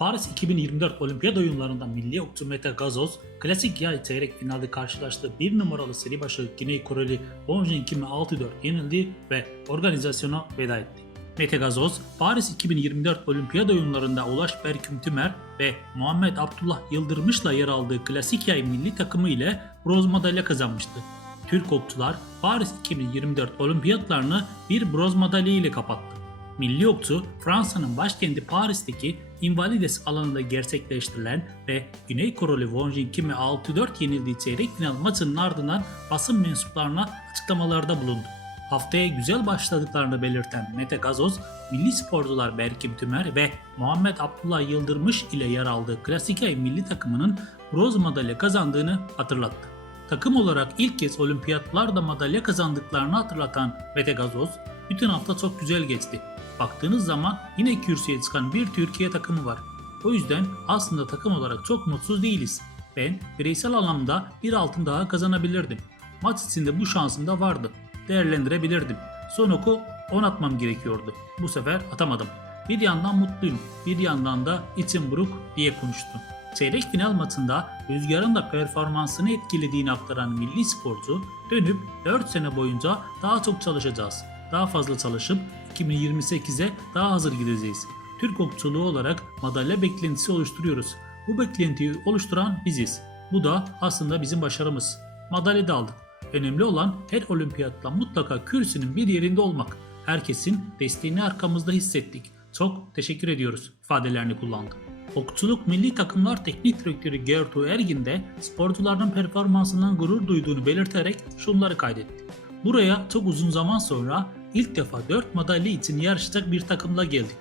Paris 2024 Olimpiyat oyunlarında milli okçu Mete Gazoz, klasik yay çeyrek finalde karşılaştığı bir numaralı seri başı Güney Koreli Won Jin Kim'e 6-4 yenildi ve organizasyona veda etti. Mete Gazoz, Paris 2024 Olimpiyat oyunlarında Ulaş Berküm Tümer ve Muhammed Abdullah Yıldırmış'la yer aldığı klasik yay milli takımı ile bronz madalya kazanmıştı. Türk okçular Paris 2024 olimpiyatlarını bir bronz madalya ile kapattı. Milli okçu Fransa'nın başkenti Paris'teki Invalides alanında gerçekleştirilen ve Güney Koreli Won Jin Kim'e 6-4 yenildiği çeyrek final maçının ardından basın mensuplarına açıklamalarda bulundu. Haftaya güzel başladıklarını belirten Mete Gazoz, milli sporcular Berkim Tümer ve Muhammed Abdullah Yıldırmış ile yer aldığı Klasik Ay milli takımının bronz madalya kazandığını hatırlattı. Takım olarak ilk kez olimpiyatlarda madalya kazandıklarını hatırlatan Mete Gazoz, bütün hafta çok güzel geçti. Baktığınız zaman yine kürsüye çıkan bir Türkiye takımı var. O yüzden aslında takım olarak çok mutsuz değiliz. Ben bireysel anlamda bir altın daha kazanabilirdim. Maç içinde bu şansım da vardı. Değerlendirebilirdim. Son oku 10 atmam gerekiyordu. Bu sefer atamadım. Bir yandan mutluyum, bir yandan da içim buruk diye konuştu. Çeyrek final maçında Rüzgar'ın da performansını etkilediğini aktaran milli sporcu dönüp 4 sene boyunca daha çok çalışacağız. Daha fazla çalışıp 2028'e daha hazır gideceğiz. Türk okçuluğu olarak madalya beklentisi oluşturuyoruz. Bu beklentiyi oluşturan biziz. Bu da aslında bizim başarımız. Madalya da aldık. Önemli olan her olimpiyatta mutlaka kürsünün bir yerinde olmak. Herkesin desteğini arkamızda hissettik. Çok teşekkür ediyoruz ifadelerini kullandı. Okçuluk Milli Takımlar Teknik Direktörü Gertu Ergin de sporcuların performansından gurur duyduğunu belirterek şunları kaydetti. Buraya çok uzun zaman sonra ilk defa 4 madalya için yarışacak bir takımla geldik.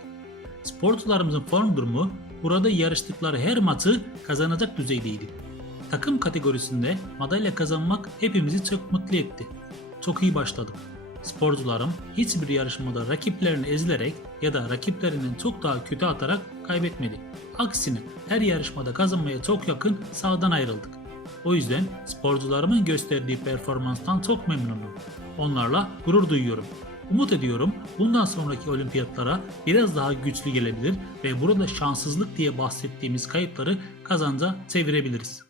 Sporcularımızın form durumu burada yarıştıkları her maçı kazanacak düzeydeydi. Takım kategorisinde madalya kazanmak hepimizi çok mutlu etti. Çok iyi başladık. Sporcularım hiçbir yarışmada rakiplerini ezilerek ya da rakiplerinden çok daha kötü atarak kaybetmedi. Aksine her yarışmada kazanmaya çok yakın sağdan ayrıldık. O yüzden sporcularımın gösterdiği performanstan çok memnunum. Onlarla gurur duyuyorum. Umut ediyorum bundan sonraki olimpiyatlara biraz daha güçlü gelebilir ve burada şanssızlık diye bahsettiğimiz kayıpları kazanca çevirebiliriz.